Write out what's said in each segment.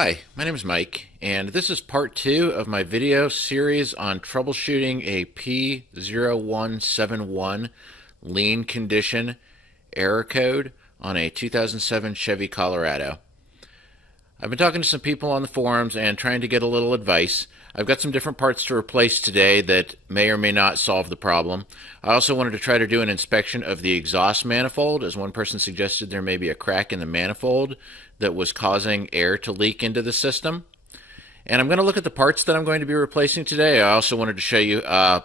Hi, my name is Mike, and this is part 2 of my video series on troubleshooting a P0171 lean condition error code on a 2007 Chevy Colorado. I've been talking to some people on the forums and trying to get a little advice. I've got some different parts to replace today that may or may not solve the problem. I also wanted to try to do an inspection of the exhaust manifold, as one person suggested there may be a crack in the manifold that was causing air to leak into the system. And I'm going to look at the parts that I'm going to be replacing today. I also wanted to show you how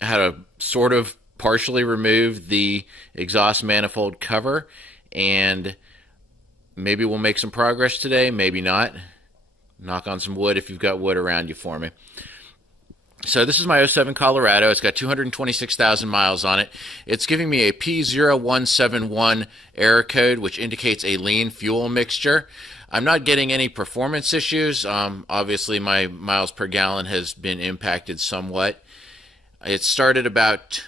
to sort of partially remove the exhaust manifold cover, and maybe we'll make some progress today, maybe not. Knock on some wood if you've got wood around you for me. So this is my '07 Colorado. It's got 226,000 miles on it. It's giving me a P0171 error code, which indicates a lean fuel mixture. I'm not getting any performance issues. Obviously, my miles per gallon has been impacted somewhat. It started about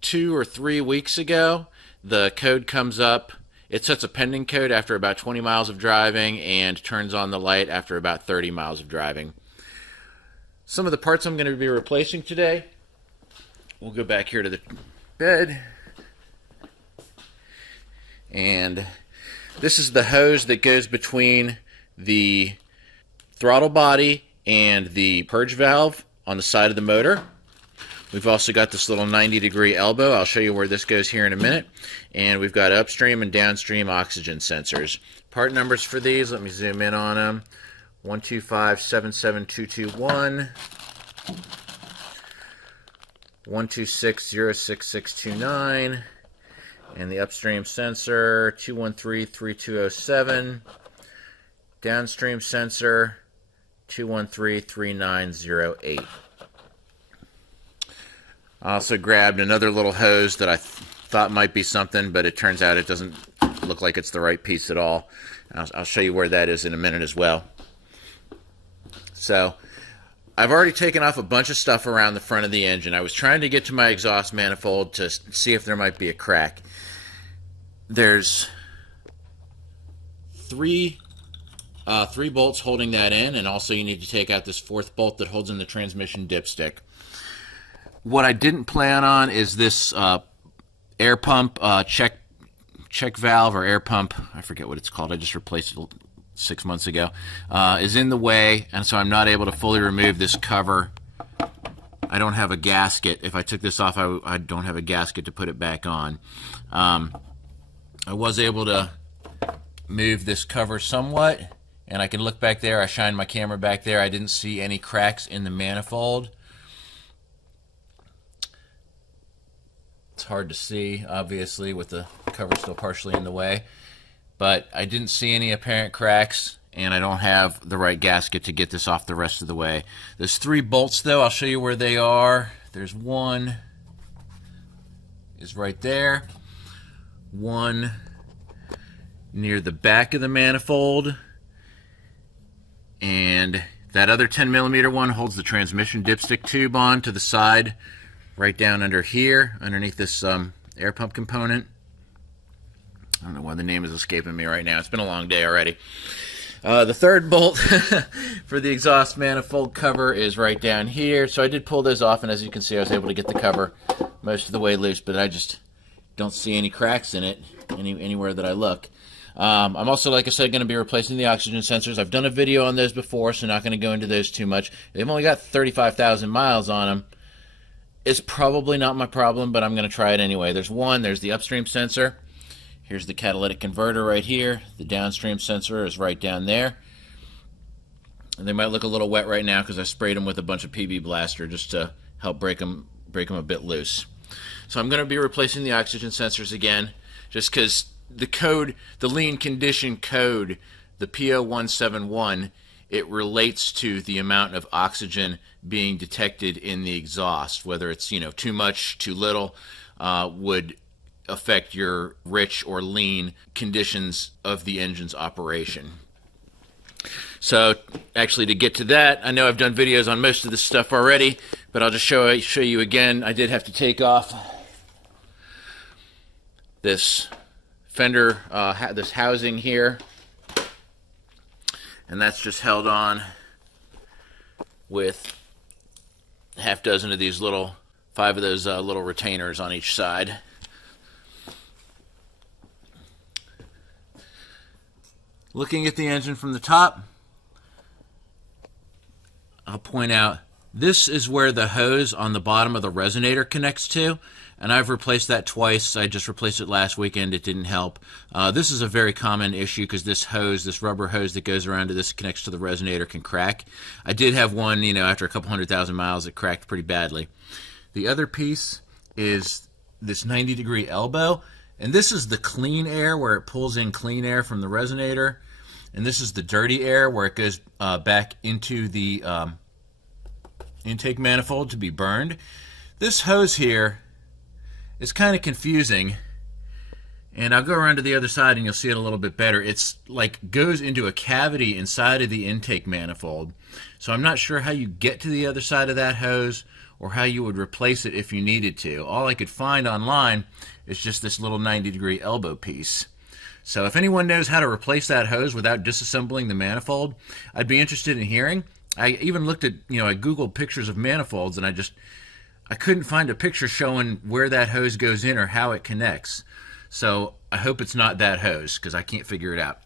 2 or 3 weeks ago. The code comes up. It sets a pending code after about 20 miles of driving and turns on the light after about 30 miles of driving. Some of the parts I'm going to be replacing today, we'll go back here to the bed. And this is the hose that goes between the throttle body and the purge valve on the side of the motor. We've also got this little 90-degree elbow. I'll show you where this goes here in a minute. And we've got upstream and downstream oxygen sensors. Part numbers for these, let me zoom in on them. 125-77221, 126-06629, and the upstream sensor 213-3207, downstream sensor 213-3908. I also grabbed another little hose that I thought might be something, but it turns out it doesn't look like it's the right piece at all. I'll show you where that is in a minute as well. So I've already taken off a bunch of stuff around the front of the engine. I was trying to get to my exhaust manifold to see if there might be a crack. There's three bolts holding that in, and also you need to take out this fourth bolt that holds in the transmission dipstick. What I didn't plan on is this air pump check valve or air pump. I forget what it's called. I just replaced it 6 months ago, is in the way, and so I'm not able to fully remove this cover. I don't have a gasket. If I took this off, I don't have a gasket to put it back on. I was able to move this cover somewhat, and I can look back there. I shined my camera back there. I didn't see any cracks in the manifold. It's hard to see, obviously, with the cover still partially in the way. But I didn't see any apparent cracks, and I don't have the right gasket to get this off the rest of the way. There's 3 bolts, though. I'll show you where they are. There's one is right there. One near the back of the manifold. And that other 10mm one holds the transmission dipstick tube on to the side, right down under here, underneath this air pump component. I don't know why the name is escaping me right now. It's been a long day already. The third bolt for the exhaust manifold cover is right down here. So I did pull those off, and as you can see, I was able to get the cover most of the way loose, but I just don't see any cracks in it anywhere that I look. I'm also, like I said, going to be replacing the oxygen sensors. I've done a video on those before, so not going to go into those too much. They've only got 35,000 miles on them. It's probably not my problem, but I'm going to try it anyway. There's the upstream sensor. Here's the catalytic converter right here. The downstream sensor is right down there. And they might look a little wet right now because I sprayed them with a bunch of PB Blaster just to help break them a bit loose. So I'm going to be replacing the oxygen sensors again, just because the code, the lean condition code, the P0171, it relates to the amount of oxygen being detected in the exhaust. Whether it's, too much, too little, would affect your rich or lean conditions of the engine's operation. So actually, to get to that, I know I've done videos on most of this stuff already, but I'll just show you again. I did have to take off this fender, this housing here. and that's just held on with half dozen of these little, 5 of those little retainers on each side. Looking at the engine from the top, I'll point out this is where the hose on the bottom of the resonator connects to, and I've replaced that twice. I just replaced it last weekend. It didn't help. This is a very common issue because this hose, this rubber hose that goes around to this connects to the resonator, can crack. I did have one, after a couple 100,000 miles, it cracked pretty badly. The other piece is this 90-degree elbow, and this is the clean air where it pulls in clean air from the resonator, and this is the dirty air where it goes back into the intake manifold to be burned. This hose here is kind of confusing, and I'll go around to the other side and you'll see it a little bit better. It's like goes into a cavity inside of the intake manifold, so I'm not sure how you get to the other side of that hose or how you would replace it if you needed to. All I could find online is just this little 90-degree elbow piece. So if anyone knows how to replace that hose without disassembling the manifold, I'd be interested in hearing. I even looked at, I Googled pictures of manifolds, and I couldn't find a picture showing where that hose goes in or how it connects. So I hope it's not that hose, because I can't figure it out.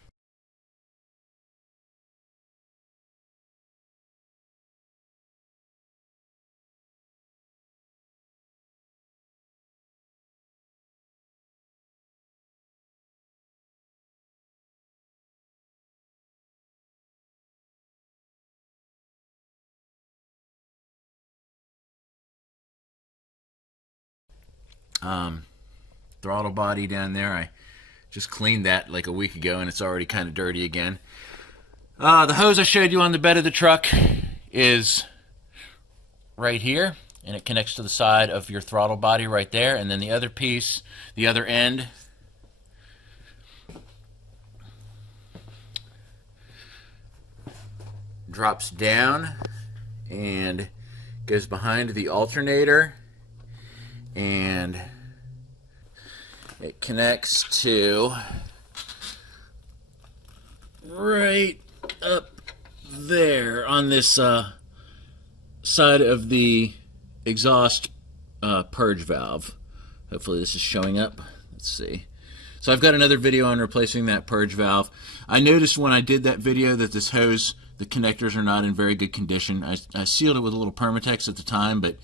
Throttle body down there, I just cleaned that like a week ago, and it's already kind of dirty again. The hose I showed you on the bed of the truck is right here, and it connects to the side of your throttle body right there, and then the other piece, the other end, drops down and goes behind the alternator, and it connects to right up there on this side of the exhaust purge valve. Hopefully this is showing up. Let's see. So I've got another video on replacing that purge valve. I noticed when I did that video that this hose, the connectors are not in very good condition. I sealed it with a little Permatex at the time, but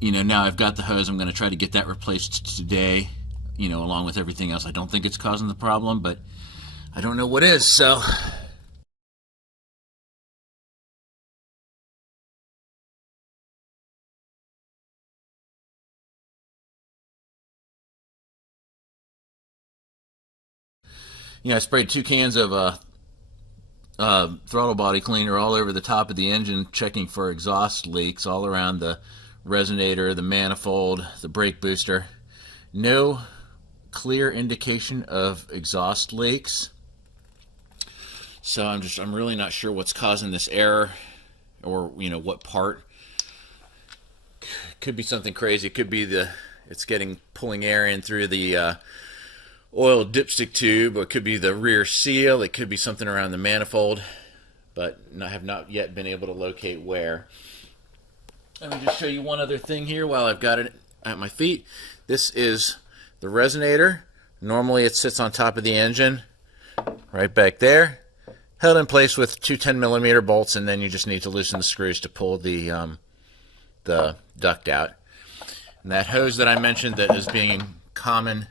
now I've got the hose. I'm going to try to get that replaced today, along with everything else. I don't think it's causing the problem, but I don't know what is, so. I sprayed 2 cans of throttle body cleaner all over the top of the engine, checking for exhaust leaks all around the resonator, the manifold, the brake booster. No clear indication of exhaust leaks. So I'm really not sure what's causing this error, or what part. Could be something crazy. It could be it's pulling air in through the oil dipstick tube, or it could be the rear seal. It could be something around the manifold, but I have not yet been able to locate where. Let me just show you one other thing here while I've got it at my feet. This is the resonator. Normally it sits on top of the engine, right back there, held in place with 2 10mm bolts, and then you just need to loosen the screws to pull the duct out. And that hose that I mentioned that is being common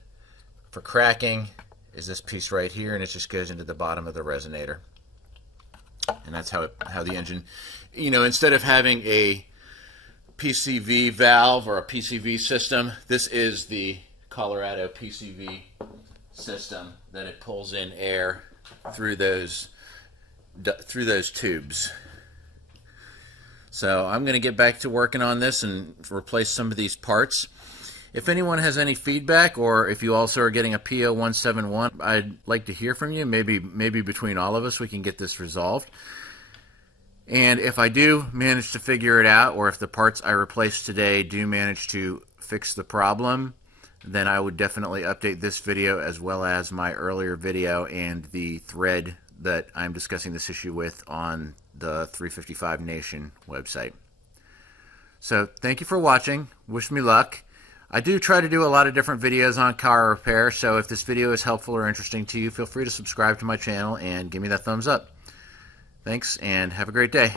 for cracking is this piece right here, and it just goes into the bottom of the resonator. And that's how the engine, instead of having a PCV valve or a PCV system, this is the Colorado PCV system that it pulls in air through those tubes. So I'm going to get back to working on this and replace some of these parts. If anyone has any feedback, or if you also are getting a P0171, I'd like to hear from you. Maybe between all of us we can get this resolved. And if I do manage to figure it out, or if the parts I replaced today do manage to fix the problem, then I would definitely update this video as well as my earlier video and the thread that I'm discussing this issue with on the 355 Nation website. So thank you for watching. Wish me luck. I do try to do a lot of different videos on car repair, so if this video is helpful or interesting to you, feel free to subscribe to my channel and give me that thumbs up. Thanks, and have a great day.